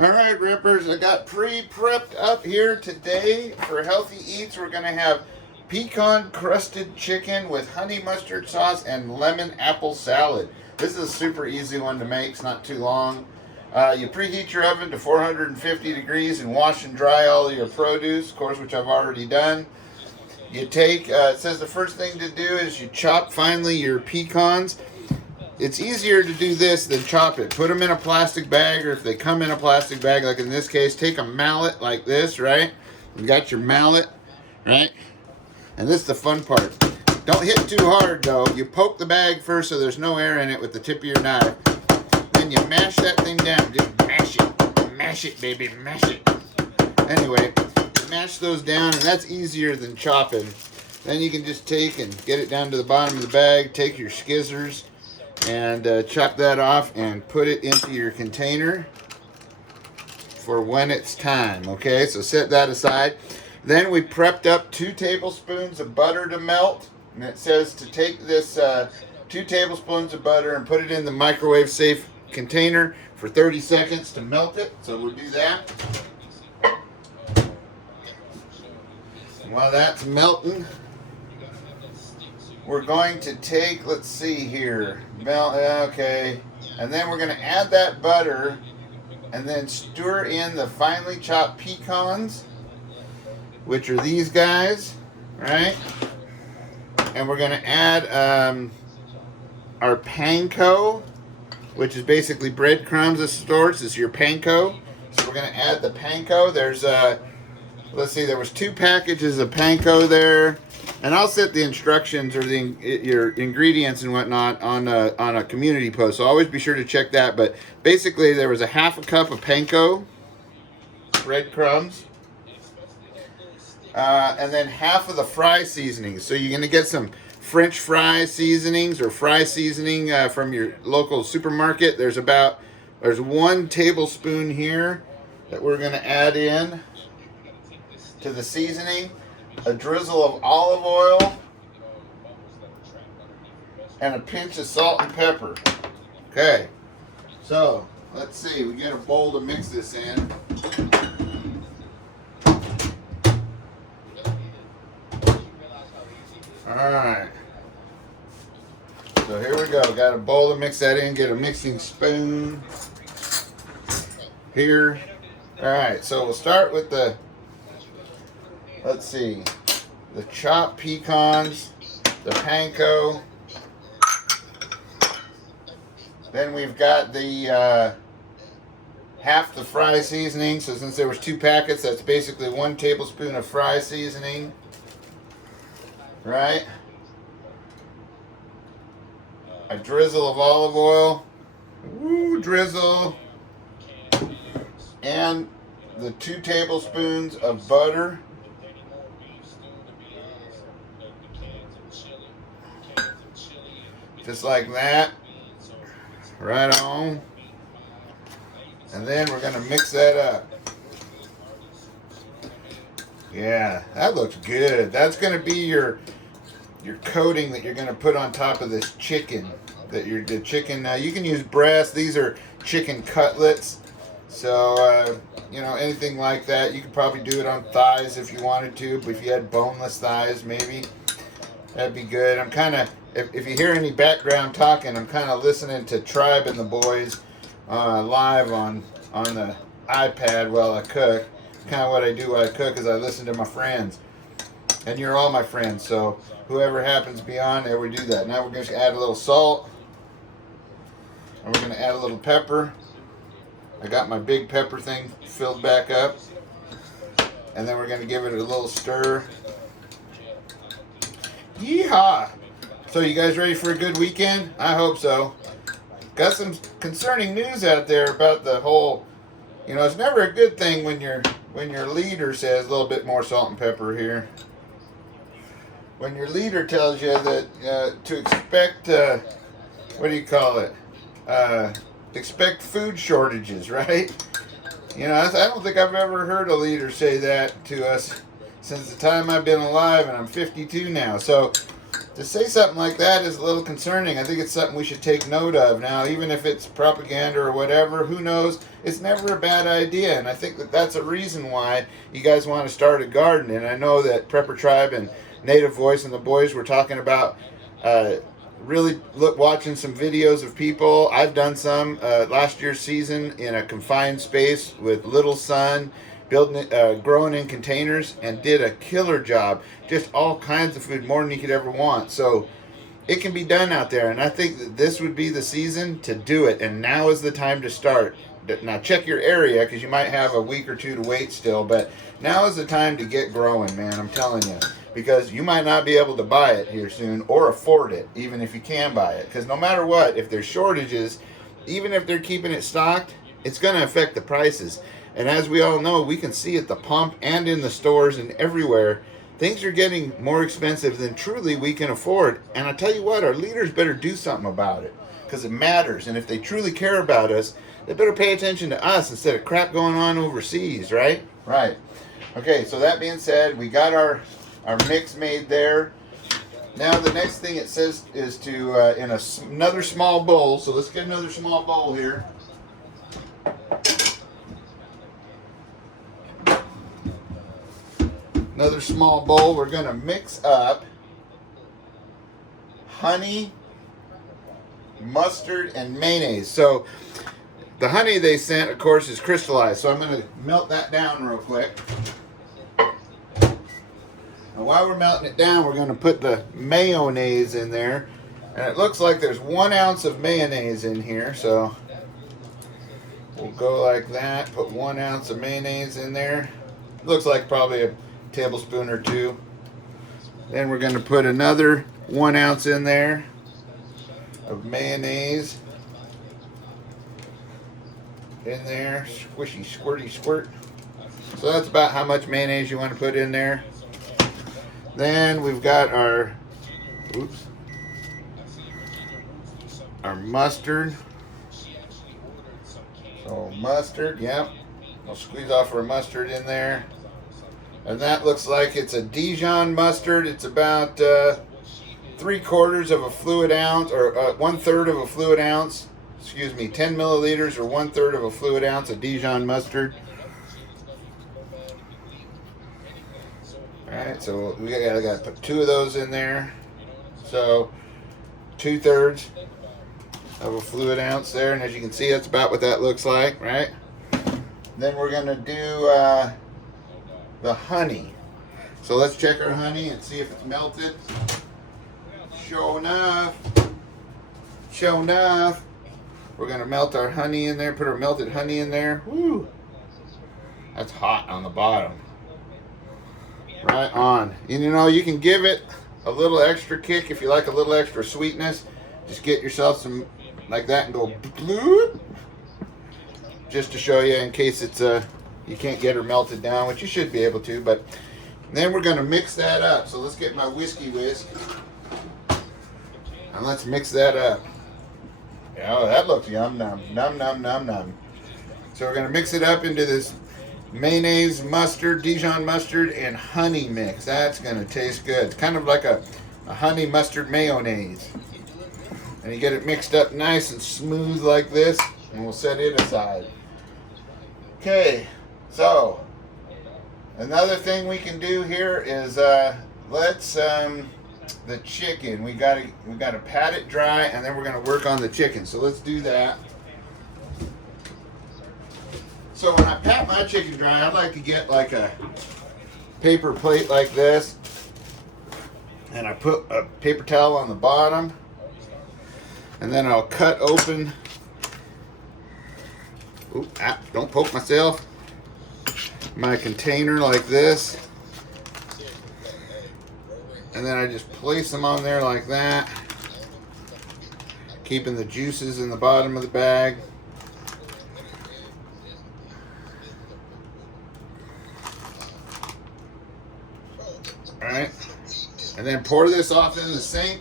Alright, Rippers, I got pre-prepped up here today for healthy eats. We're going to have pecan-crusted chicken with honey mustard sauce and lemon apple salad. This is a super easy one to make. It's not too long. You preheat your oven to 450 degrees and wash and dry all of your produce, of course, which I've already done. You take, it says the first thing to do is you chop finely your pecans. It's easier to do this than chop it. Put them in a plastic bag, or if they come in a plastic bag, like in this case, take a mallet like this, right? You got your mallet, right? And this is the fun part. Don't hit too hard, though. You poke the bag first so there's no air in it with the tip of your knife. Then you mash that thing down. Just mash it. Mash it, baby. Mash it. Anyway, you mash those down, and that's easier than chopping. Then you can just take and get it down to the bottom of the bag. Take your skizzers and chop that off and put it into your container for when it's time. Okay, so set that aside. Then we prepped up 2 tablespoons of butter to melt, and it says to take this 2 tablespoons of butter and put it in the microwave safe container for 30 seconds to melt it. So we'll do that. And while that's melting, we're going to take, let's see here, okay, and then we're going to add that butter and then stir in the finely chopped pecans, which are these guys, right? And we're going to add our panko, which is basically breadcrumbs of sorts. This is your panko. So we're going to add the panko. There's, let's see, there was 2 packages of panko there. And I'll set the instructions or your ingredients and whatnot on a community post. So always be sure to check that. But basically, there was a ½ cup of panko, breadcrumbs, and then half of the fry seasoning. So you're going to get some French fry seasonings or fry seasoning from your local supermarket. There's 1 tablespoon here that we're going to add in to the seasoning. A drizzle of olive oil, and a pinch of salt and pepper. Okay, so let's see, we get a bowl to mix this in. Alright, so here we go. Got a bowl to mix that in, get a mixing spoon here. Alright, so we'll start with the, let's see, the chopped pecans, the panko. Then we've got the half the fry seasoning. So since there was 2 packets, that's basically 1 tablespoon of fry seasoning, right? A drizzle of olive oil, woo, drizzle, and the 2 tablespoons of butter. Just like that, right on. And then we're gonna mix that up. Yeah, that looks good. That's gonna be your coating that you're gonna put on top of this chicken. The chicken. You can use breast. These are chicken cutlets. So you know, anything like that. You could probably do it on thighs if you wanted to. But if you had boneless thighs, maybe that'd be good. I'm kind of. If you hear any background talking, I'm kind of listening to Tribe and the Boys live on the iPad while I cook. Kind of what I do while I cook is I listen to my friends. And you're all my friends, so whoever happens to be on there, we do that. Now we're going to add a little salt. And we're going to add a little pepper. I got my big pepper thing filled back up. And then we're going to give it a little stir. Yeehaw! So you guys ready for a good weekend? I hope so. Got some concerning news out there about the whole, you know, it's never a good thing when your leader says a little bit more salt and pepper here. When your leader tells you that to expect, what do you call it? Expect food shortages, right? You know, I don't think I've ever heard a leader say that to us since the time I've been alive, and I'm 52 now. So to say something like that is a little concerning. I think it's something we should take note of. Now, even if it's propaganda or whatever, who knows? It's never a bad idea, and I think that that's a reason why you guys want to start a garden. And I know that Prepper Tribe and Native Voice and the boys were talking about really watching some videos of people. I've done some last year's season in a confined space with little sun, building growing in containers, and did a killer job. Just all kinds of food, more than you could ever want. So it can be done out there, and I think that this would be the season to do it, and now is the time to start. Now check your area, because you might have a week or two to wait still, but now is the time to get growing, man. I'm telling you, because you might not be able to buy it here soon or afford it, even if you can buy it, because no matter what, if there's shortages, even if they're keeping it stocked, it's going to affect the prices. And as we all know, we can see at the pump and in the stores and everywhere, things are getting more expensive than truly we can afford. And I tell you what, our leaders better do something about it, because it matters. And if they truly care about us, they better pay attention to us instead of crap going on overseas, right? Right. Okay, so that being said, we got our mix made there. Now the next thing it says is to, in another small bowl, so let's get another small bowl here. Another small bowl, we're going to mix up honey, mustard, and mayonnaise. So the honey they sent, of course, is crystallized. So I'm going to melt that down real quick. Now while we're melting it down, we're going to put the mayonnaise in there. And it looks like there's 1 ounce of mayonnaise in here. So we'll go like that, put 1 ounce of mayonnaise in there. Looks like probably a tablespoon or 2. Then we're going to put another 1 ounce in there of mayonnaise in there. Squishy, squirty, squirt. So that's about how much mayonnaise you want to put in there. Then we've got our mustard. So mustard, yep. We'll squeeze off our mustard in there. And that looks like it's a Dijon mustard. It's about 3/4 of a fluid ounce, or 1/3 of a fluid ounce. Excuse me, 10 milliliters or 1/3 of a fluid ounce of Dijon mustard. All right, so we got to put 2 of those in there. So 2/3 of a fluid ounce there, and as you can see, that's about what that looks like, right? Then we're gonna do the honey. So let's check our honey and see if it's melted. Sure enough, we're gonna melt our honey in there, put our melted honey in there. Woo! That's hot on the bottom. Right on. And you know, you can give it a little extra kick if you like a little extra sweetness. Just get yourself some like that and go bloop, just to show you in case it's you can't get her melted down, which you should be able to. But then we're going to mix that up. So let's get my whiskey whisk and let's mix that up. Oh, that looks yum num num num num num. So we're going to mix it up into this mayonnaise, mustard, Dijon mustard, and honey mix. That's going to taste good. It's kind of like a honey mustard mayonnaise. And you get it mixed up nice and smooth like this, and we'll set it aside. Okay, so another thing we can do here is let's the chicken. We gotta pat it dry, and then we're gonna work on the chicken. So let's do that. So when I pat my chicken dry, I'd like to get like a paper plate like this, and I put a paper towel on the bottom, and then I'll cut open. Oop, don't poke myself. My container like this, and then I just place them on there like that, keeping the juices in the bottom of the bag. Alright, and then pour this off in the sink,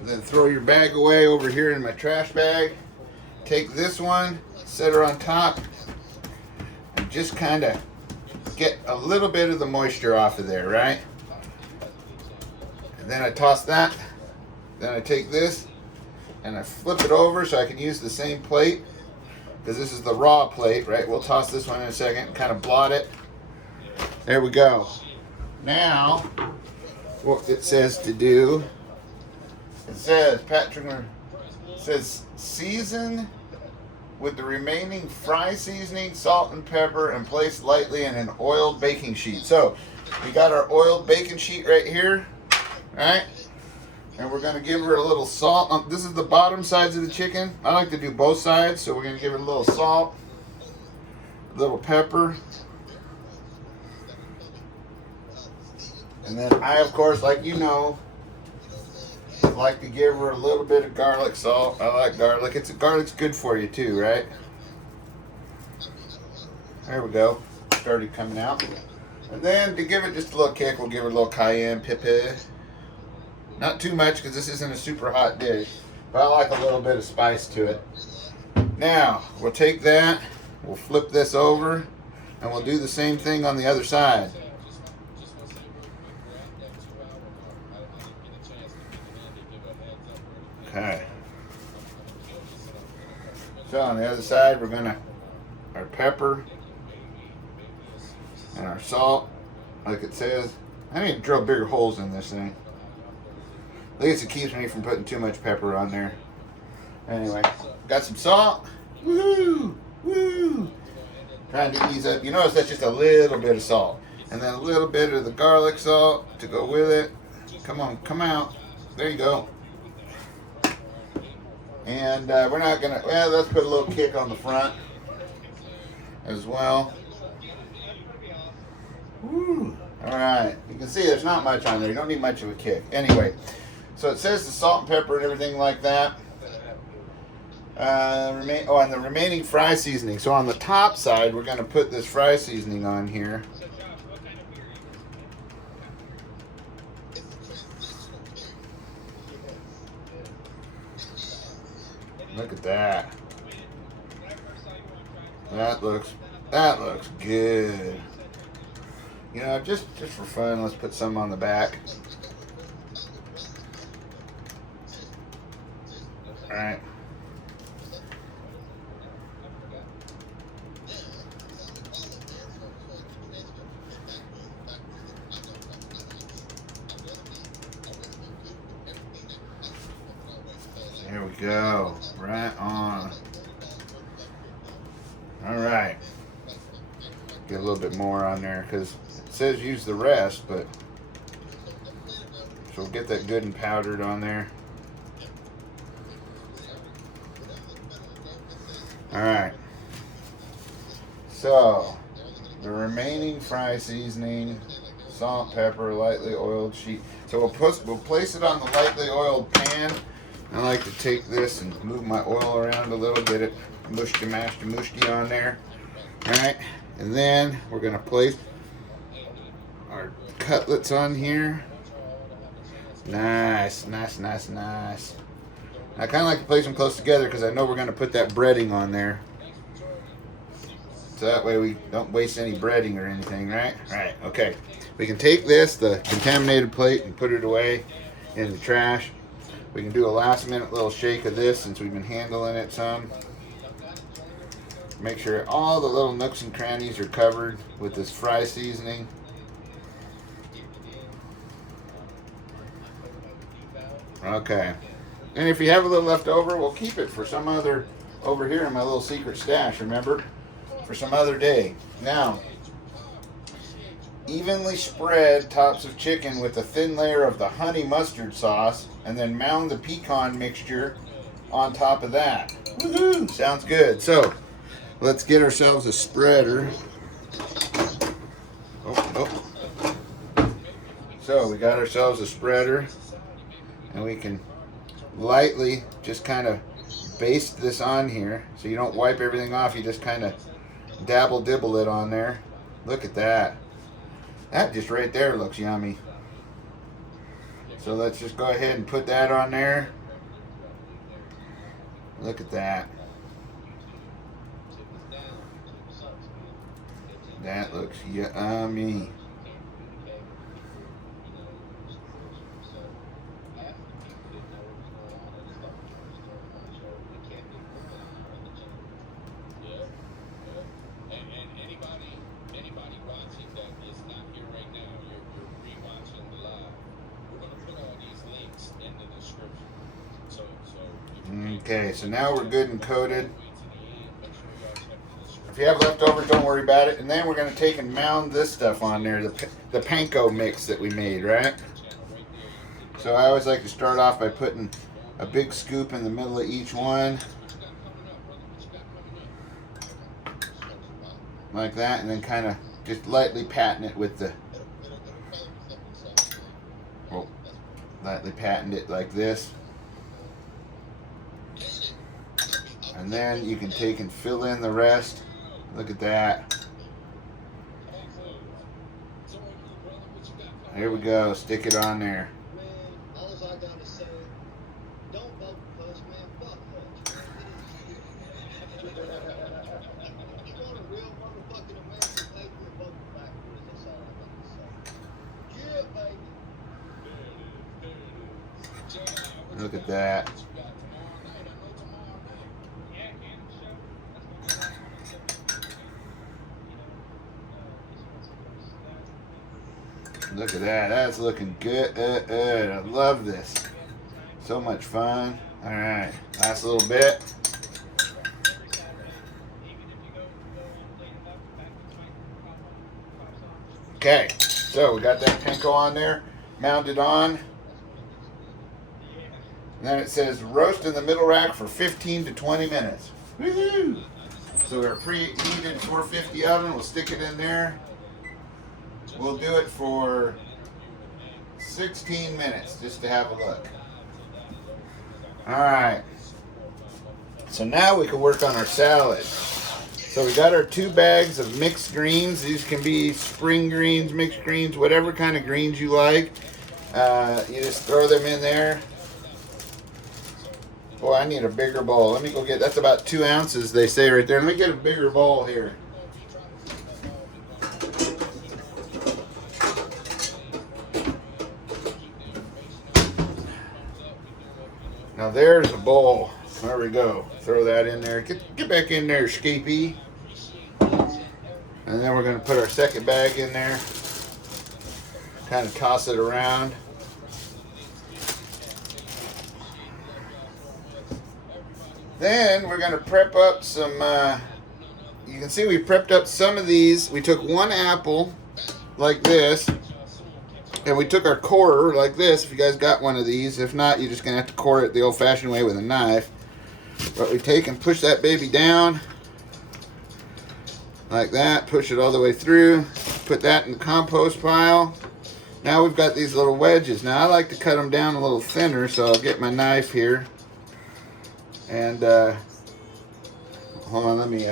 and then throw your bag away over here in my trash bag. Take this one, set her on top, and just kind of get a little bit of the moisture off of there, right? Then I toss that. Then I take this and I flip it over so I can use the same plate, because this is the raw plate, right? We'll toss this one in a second and kind of blot it. There we go. Now, what it says to do, it says, season with the remaining fry seasoning, salt and pepper, and place lightly in an oiled baking sheet. So, we got our oiled baking sheet right here, right? And we're going to give her a little salt. This is the bottom sides of the chicken. I like to do both sides, so we're going to give it a little salt, a little pepper. And then I, of course, like you know, like to give her a little bit of garlic salt. I like garlic. Garlic's good for you too, right? There we go. Started coming out. And then to give it just a little kick, we'll give her a little cayenne pepper. Not too much, because this isn't a super hot dish, but I like a little bit of spice to it. Now, we'll take that, we'll flip this over, and we'll do the same thing on the other side. Okay. So on the other side, we're gonna, our pepper and our salt, like it says. I need to drill bigger holes in this thing. At least it keeps me from putting too much pepper on there. Anyway, got some salt. Woo! Woo! Trying to ease up. You notice that's just a little bit of salt. And then a little bit of the garlic salt to go with it. Come on, come out. There you go. And we're not going to, well, let's put a little kick on the front as well. Woo! All right. You can see there's not much on there. You don't need much of a kick. Anyway. So it says the salt and pepper and everything like that. And the remaining fry seasoning. So on the top side, we're going to put this fry seasoning on here. Look at that. That looks good. You know, just for fun, let's put some on the back. All right. There we go. Right on. All right. Get a little bit more on there because it says use the rest, but so we'll get that good and powdered on there. All right. So the remaining fry seasoning, salt, pepper, lightly oiled sheet. So we'll place it on the lightly oiled pan. I like to take this and move my oil around a little, get it mushy on there. All right, and then we're gonna place our cutlets on here. Nice. I kind of like to place them close together because I know we're going to put that breading on there. So that way we don't waste any breading or anything, right? Right, okay. We can take this, the contaminated plate, and put it away in the trash. We can do a last minute little shake of this since we've been handling it some. Make sure all the little nooks and crannies are covered with this fry seasoning. Okay. And if you have a little left over, we'll keep it for some other, over here in my little secret stash, remember? For some other day. Now, evenly spread tops of chicken with a thin layer of the honey mustard sauce, and then mound the pecan mixture on top of that. Woohoo! Sounds good. So, let's get ourselves a spreader. So, we got ourselves a spreader, and we can lightly just kind of baste this on here so you don't wipe everything off. You just kind of dabble dibble it on there. Look at that. That just right there looks yummy. So let's just go ahead and put that on there. Look at that. That looks yummy. Okay, so now we're good and coated. If you have leftovers, don't worry about it. And then we're going to take and mound this stuff on there, the panko mix that we made, right? So I always like to start off by putting a big scoop in the middle of each one. Like that, and then kind of just lightly patting it with the... Oh, lightly patting it like this. And then you can take and fill in the rest. Look at that. Here we go. Stick it on there. Look at that. Look at that. That's looking good. I love this. So much fun. All right. Last little bit. Okay. So we got that panko on there, mounted on. And then it says roast in the middle rack for 15 to 20 minutes. Woohoo! So our preheated 450 oven, we'll stick it in there. We'll do it for 16 minutes just to have a look. Alright. So now we can work on our salad. So we got our 2 bags of mixed greens. These can be spring greens, mixed greens, whatever kind of greens you like. You just throw them in there. Boy, I need a bigger bowl. Let me go get, that's about 2 ounces they say right there. Let me get a bigger bowl here. Now there's a bowl. There we go. Throw that in there. Get back in there, Skeepy. And then we're going to put our second bag in there. Kind of toss it around. Then we're going to prep up some, you can see we prepped up some of these. We took 1 apple like this. And we took our corer like this, if you guys got one of these. If not, you're just going to have to core it the old-fashioned way with a knife. But we take and push that baby down. Like that. Push it all the way through. Put that in the compost pile. Now we've got these little wedges. Now I like to cut them down a little thinner, so I'll get my knife here. And, hold on, let me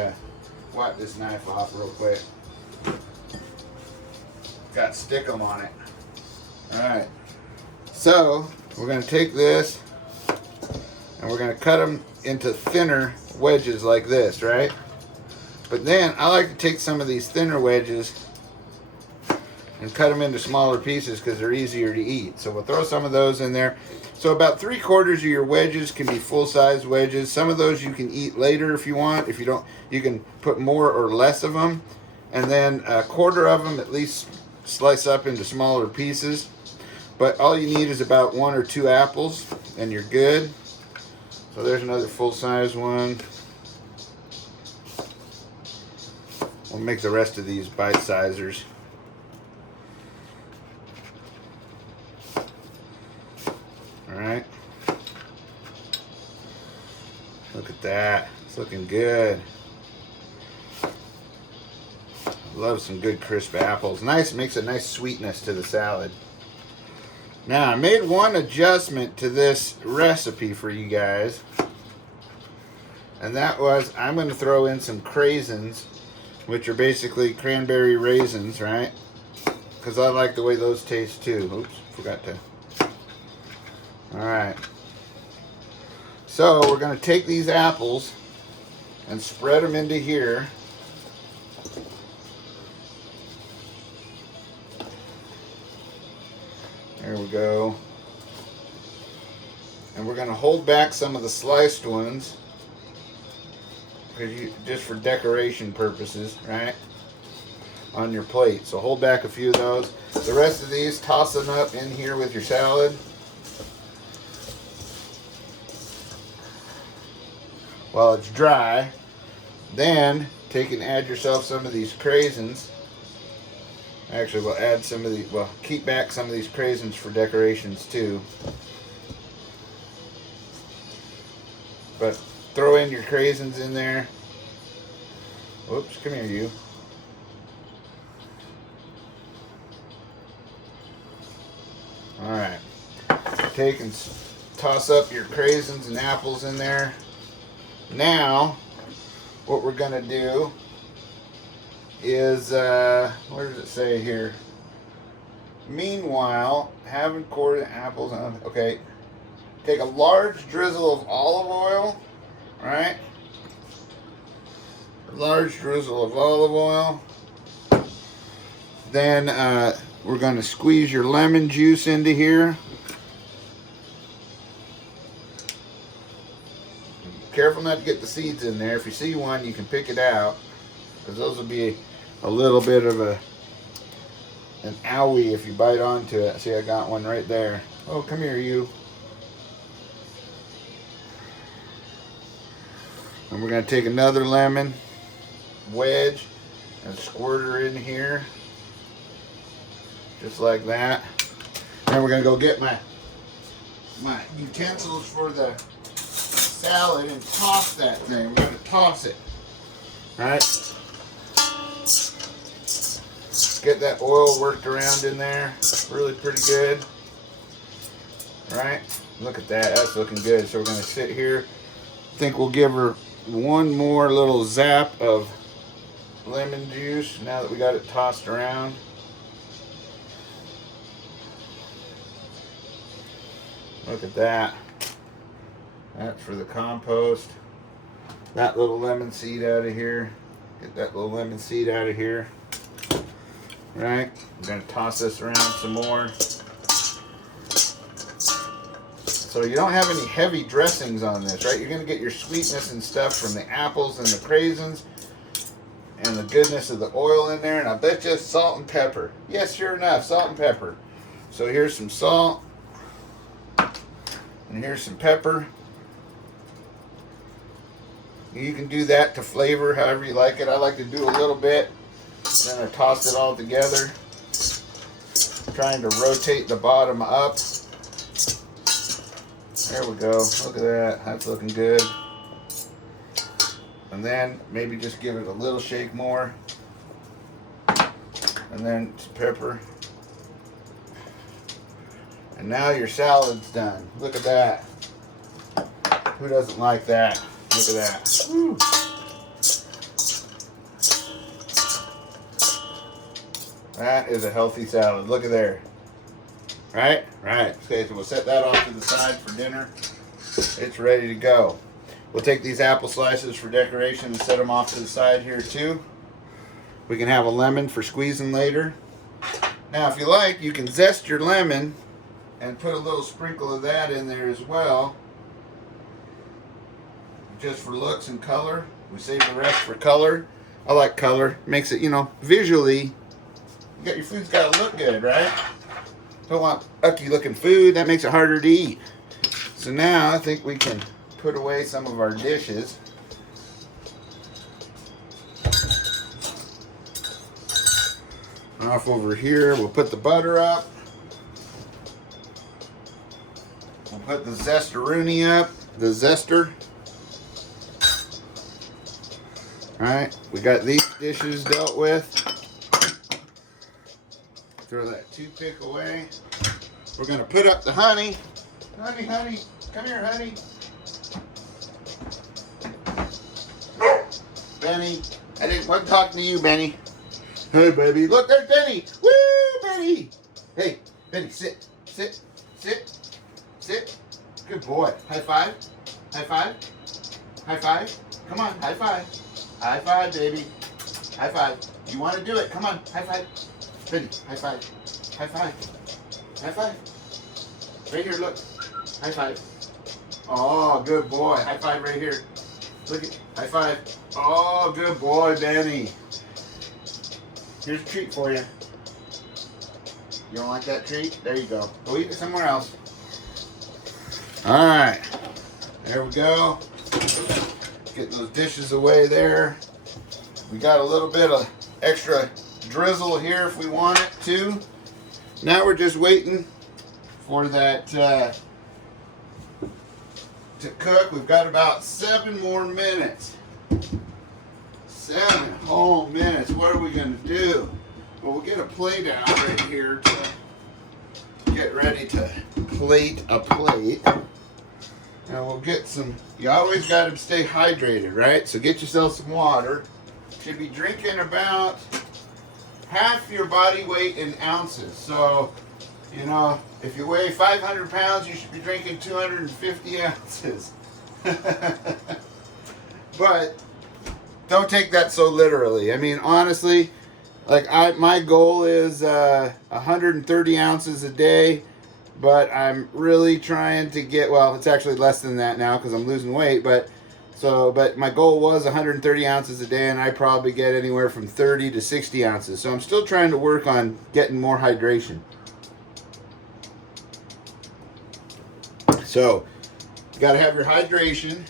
wipe this knife off real quick. Got stickum on it. Alright, so we're going to take this and we're going to cut them into thinner wedges like this, right? But then I like to take some of these thinner wedges and cut them into smaller pieces because they're easier to eat. So we'll throw some of those in there. So about 3/4 of your wedges can be full-size wedges. Some of those you can eat later if you want. If you don't, you can put more or less of them. And then 1/4 of them at least slice up into smaller pieces. But all you need is about 1 or 2 apples and you're good. So there's another full-size one. We'll make the rest of these bite-sizers. Alright. Look at that. It's looking good. Love some good crisp apples. Nice, makes a nice sweetness to the salad. Now, I made one adjustment to this recipe for you guys. And that was, I'm going to throw in some craisins, which are basically cranberry raisins, right? Because I like the way those taste too. Oops, forgot to. Alright. So, we're going to take these apples and spread them into here. There we go. And we're going to hold back some of the sliced ones just for decoration purposes, right? On your plate. So hold back a few of those. The rest of these, toss them up in here with your salad. while it's dry. Then take and add yourself some of these craisins. Actually, we'll add some of the, well, keep back some of these craisins for decorations too. But throw in your craisins in there. Whoops, come here, you. Alright. Take and toss up your craisins and apples in there. Now, what we're going to do is, where does it say here? Meanwhile, having quartered apples on, okay. Take a large drizzle of olive oil, right? A large drizzle of olive oil. Then we're going to squeeze your lemon juice into here. Careful not to get the seeds in there. If you see one, you can pick it out, because those will be a little bit of an owie if you bite onto it. See, I got one right there. Oh, come here, you. And we're going to take another lemon wedge and squirt her in here. Just like that. Then we're going to go get my utensils for the salad and toss that thing. We're going to toss it. Alright. Get that oil worked around in there. Really pretty good. Alright. Look at that. That's looking good. So we're going to sit here. I think we'll give her one more little zap of lemon juice now that we got it tossed around. Look at that. That's for the compost. That little lemon seed out of here. Get that little lemon seed out of here. Right? I'm going to toss this around some more. So you don't have any heavy dressings on this, right? You're going to get your sweetness and stuff from the apples and the craisins and the goodness of the oil in there. And I bet you salt and pepper. Yes, sure enough, salt and pepper. So here's some salt. And here's some pepper. You can do that to flavor however you like it. I like to do a little bit. Then I toss it all together. Trying to rotate the bottom up. There we go. Look at that. That's looking good. And then maybe just give it a little shake more. And then some pepper. And now your salad's done. Look at that. Who doesn't like that? Look at that. Woo. That is a healthy salad. Look at there. Right? Right. Okay, so we'll set that off to the side for dinner. It's ready to go. We'll take these apple slices for decoration and set them off to the side here too. We can have a lemon for squeezing later. Now, if you like, you can zest your lemon and put a little sprinkle of that in there as well. Just for looks and color. We save the rest for color. I like color. Makes it, you know, visually, your food's got to look good, right? Don't want ucky looking food. That makes it harder to eat. So now I think we can put away some of our dishes. Off over here, we'll put the butter up. We'll put the zestaroonie up, the zester. Alright, we got these dishes dealt with. Throw that toothpick away. We're going to put up the honey. Honey, honey. Come here, honey. Benny. I didn't want to talk to you, Benny. Hey, baby. Look, there's Benny. Woo, Benny. Hey, Benny, sit. Sit. Sit. Sit. Good boy. High five. High five. High five. Come on, high five. High five, baby. High five. You want to do it? Come on, high five. Benny, high five. High five. High five. Right here, look. High five. Oh, good boy. High five right here. Look at, high five. Oh, good boy, Benny. Here's a treat for you. You don't like that treat? There you go. Go eat it somewhere else. All right. There we go. Get those dishes away there. We got a little bit of extra drizzle here if we want it to. Now we're just waiting for that to cook. We've got about 7 more minutes. 7 whole minutes. What are we going to do? Well, we'll get a plate out right here to get ready to plate a plate. And we'll get some, you always got to stay hydrated, right? So get yourself some water. Should be drinking about half your body weight in ounces. So, you know, if you weigh 500 pounds, you should be drinking 250 ounces. But don't take that so literally. I mean, honestly, like my goal is 130 ounces a day, but I'm really trying to get, well, it's actually less than that now because I'm losing weight, but my goal was 130 ounces a day, and I probably get anywhere from 30 to 60 ounces. So I'm still trying to work on getting more hydration. So you got to have your hydration.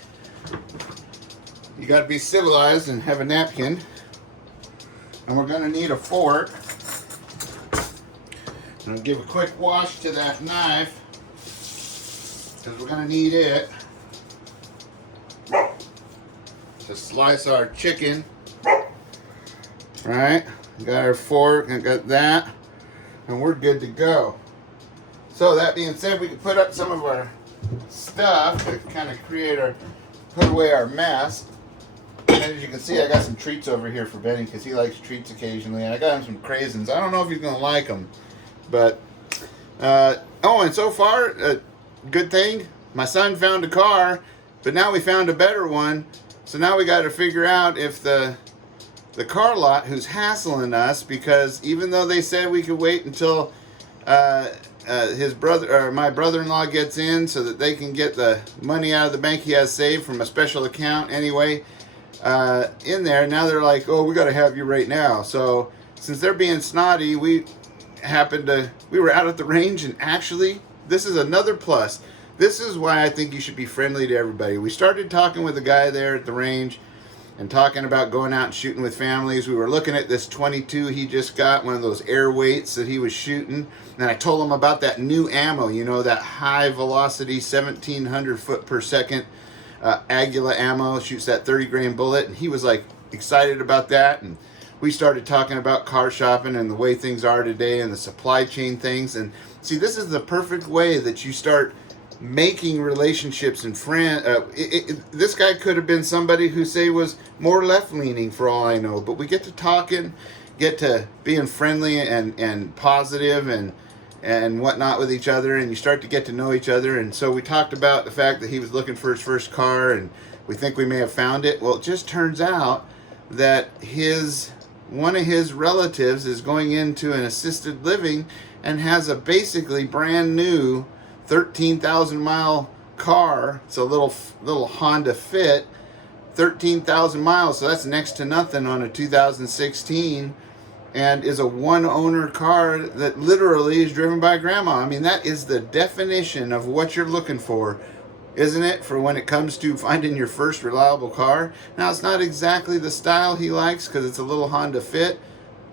You got to be civilized and have a napkin. And we're going to need a fork. And I'll give a quick wash to that knife because we're going to need it to slice our chicken. Right? We got our fork and got that. And we're good to go. So that being said, we can put up some of our stuff to kind of put away our mess. And as you can see, I got some treats over here for Benny because he likes treats occasionally. I got him some craisins. I don't know if he's going to like them. But, and so far, good thing, my son found a car, but now we found a better one. So now we got to figure out if the car lot who's hassling us, because even though they said we could wait until his brother or my brother-in-law gets in so that they can get the money out of the bank he has saved from a special account anyway, in there, now they're like, oh, we got to have you right now. So since they're being snotty, we were out at the range, and actually this is another plus. This is why I think you should be friendly to everybody. We started talking with a guy there at the range and talking about going out and shooting with families. We were looking at this 22 he just got, one of those air weights that he was shooting, and I told him about that new ammo, you know, that high velocity 1700 foot per second Aguila ammo, shoots that 30 grain bullet, and he was like excited about that. And we started talking about car shopping and the way things are today and the supply chain things. And see, this is the perfect way that you start making relationships and friends. This guy could have been somebody who, say, was more left-leaning for all I know, but we get to talking, get to being friendly and positive and whatnot with each other, and you start to get to know each other. And so we talked about the fact that he was looking for his first car, and we think we may have found it. Well, it just turns out that one of his relatives is going into an assisted living and has a basically brand new 13,000 mile car. It's a little Honda Fit, 13,000 miles, so that's next to nothing on a 2016, and is a one-owner car that literally is driven by grandma. I mean, that is the definition of what you're looking for, isn't it, for when it comes to finding your first reliable car? Now, it's not exactly the style he likes because it's a little Honda Fit,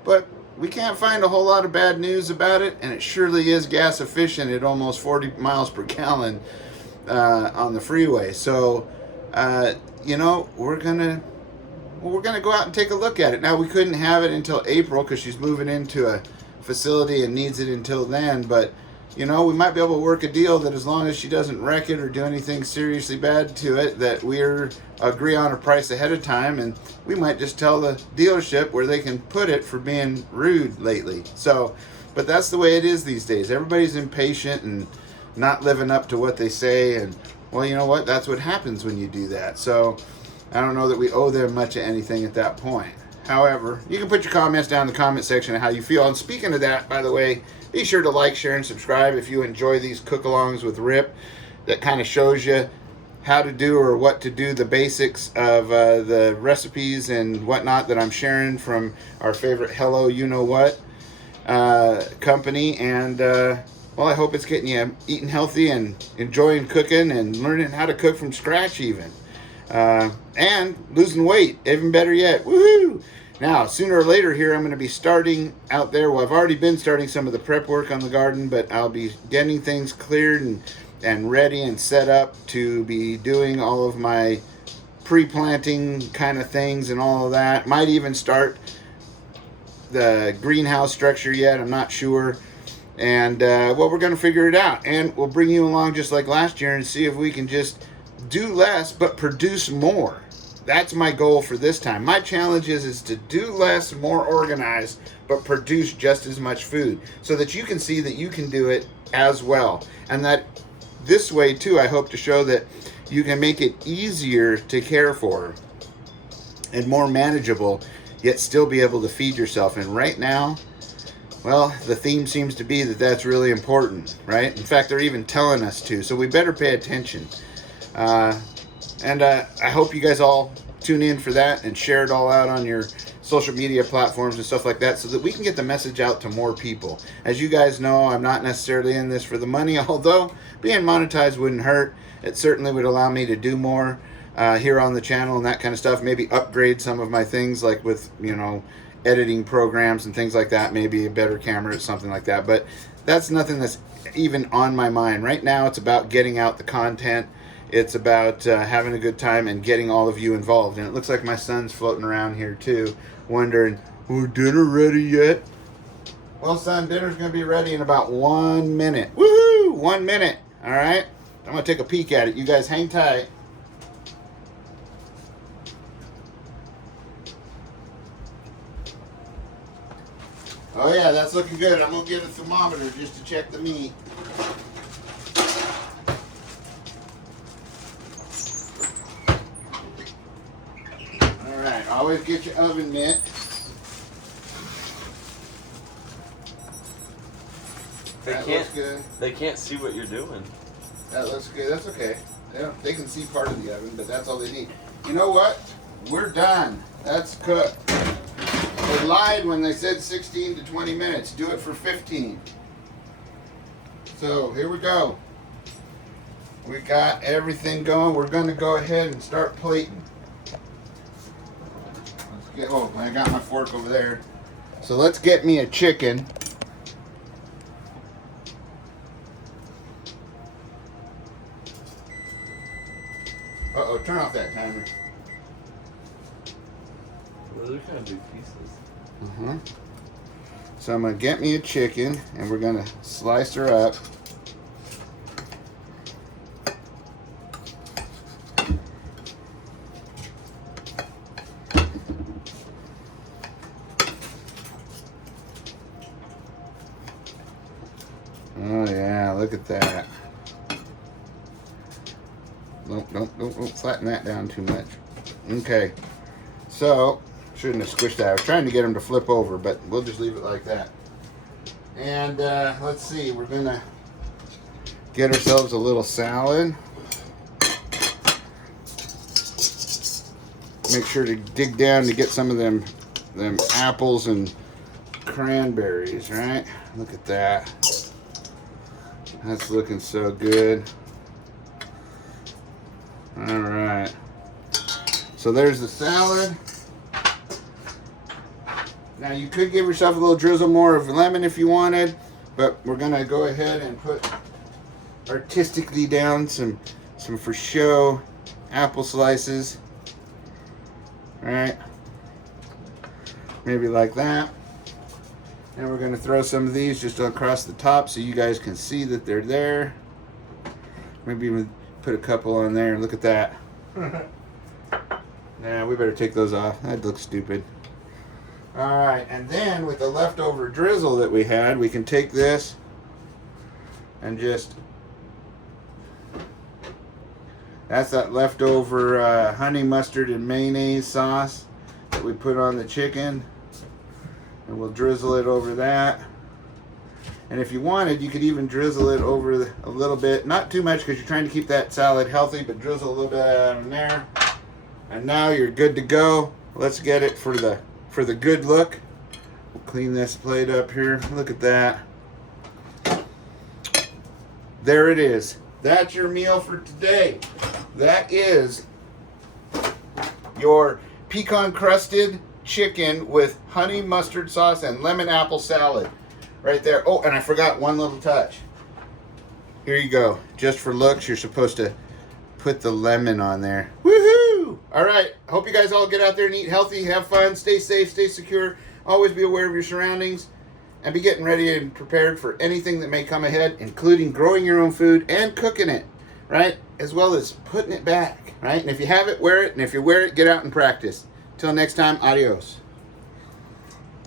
but we can't find a whole lot of bad news about it, and it surely is gas efficient at almost 40 miles per gallon on the freeway. So, you know, we're gonna go out and take a look at it. Now, we couldn't have it until April because she's moving into a facility and needs it until then, but you know, we might be able to work a deal that as long as she doesn't wreck it or do anything seriously bad to it, that we're agree on a price ahead of time, and we might just tell the dealership where they can put it for being rude lately. So, but that's the way it is these days. Everybody's impatient and not living up to what they say, and well, you know what? That's what happens when you do that. So, I don't know that we owe them much of anything at that point. However, you can put your comments down in the comment section of how you feel. And speaking of that, by the way, be sure to like, share, and subscribe if you enjoy these cook-alongs with Rip. That kind of shows you how to do or what to do, the basics of the recipes and whatnot that I'm sharing from our favorite Hello You Know What company. And, well, I hope it's getting you eating healthy and enjoying cooking and learning how to cook from scratch even. And losing weight, even better yet. Woohoo! Now, sooner or later here, I'm going to be starting out there. Well, I've already been starting some of the prep work on the garden, but I'll be getting things cleared and ready and set up to be doing all of my pre-planting kind of things and all of that. Might even start the greenhouse structure yet. I'm not sure. And well, we're going to figure it out. And we'll bring you along just like last year and see if we can just do less but produce more. That's my goal for this time. My challenge is to do less, more organized, but produce just as much food so that you can see that you can do it as well. And that this way, too, I hope to show that you can make it easier to care for and more manageable, yet still be able to feed yourself. And right now, well, the theme seems to be that that's really important, right? In fact, they're even telling us to, so we better pay attention. And I hope you guys all tune in for that and share it all out on your social media platforms and stuff like that so that we can get the message out to more people. As you guys know, I'm not necessarily in this for the money, although being monetized wouldn't hurt. It certainly would allow me to do more here on the channel and that kind of stuff. Maybe upgrade some of my things, like with, you know, editing programs and things like that. Maybe a better camera or something like that. But that's nothing that's even on my mind. Right now, it's about getting out the content. It's about having a good time and getting all of you involved. And it looks like my son's floating around here too, wondering, "Oh, dinner ready yet?" Well, son, dinner's going to be ready in about 1 minute. Woohoo! 1 minute. All right? I'm going to take a peek at it. You guys hang tight. Oh, yeah, that's looking good. I'm going to get a thermometer just to check the meat. Always get your oven mitt. That looks good. They can't see what you're doing. That looks good. That's okay. They can see part of the oven, but that's all they need. You know what? We're done. That's cooked. They lied when they said 16 to 20 minutes. Do it for 15. So here we go. We got everything going. We're going to go ahead and start plating. Oh, I got my fork over there. So let's get me a chicken. Uh-oh, turn off that timer. Well, they're kind of big pieces. So I'm going to get me a chicken, and we're going to slice her up. Oh yeah, look at that. Don't flatten that down too much. Okay, so shouldn't have squished that. I was trying to get them to flip over, but we'll just leave it like that. And let's see, we're gonna get ourselves a little salad. Make sure to dig down to get some of them apples and cranberries, right? Look at that. That's looking so good. All right. So there's the salad. Now you could give yourself a little drizzle more of lemon if you wanted, but we're gonna go ahead and put artistically down some for show apple slices. All right. Maybe like that. And we're going to throw some of these just across the top so you guys can see that they're there. Maybe even put a couple on there. Look at that. Nah, we better take those off. That looks stupid. Alright, and then with the leftover drizzle that we had, we can take this and just... That's that leftover honey mustard and mayonnaise sauce that we put on the chicken. And we'll drizzle it over that. And if you wanted, you could even drizzle it over a little bit. Not too much because you're trying to keep that salad healthy, but drizzle a little bit on there. And now you're good to go. Let's get it for the good look. We'll clean this plate up here. Look at that. There it is. That's your meal for today. That is your pecan-crusted chicken with honey mustard sauce and lemon apple salad. Right there. Oh, and I forgot one little touch. Here you go. Just for looks, you're supposed to put the lemon on there. Woohoo! All right. Hope you guys all get out there and eat healthy, have fun, stay safe, stay secure. Always be aware of your surroundings and be getting ready and prepared for anything that may come ahead, including growing your own food and cooking it, right? As well as putting it back, right? And if you have it, wear it. And if you wear it, get out and practice. Till next time, adios.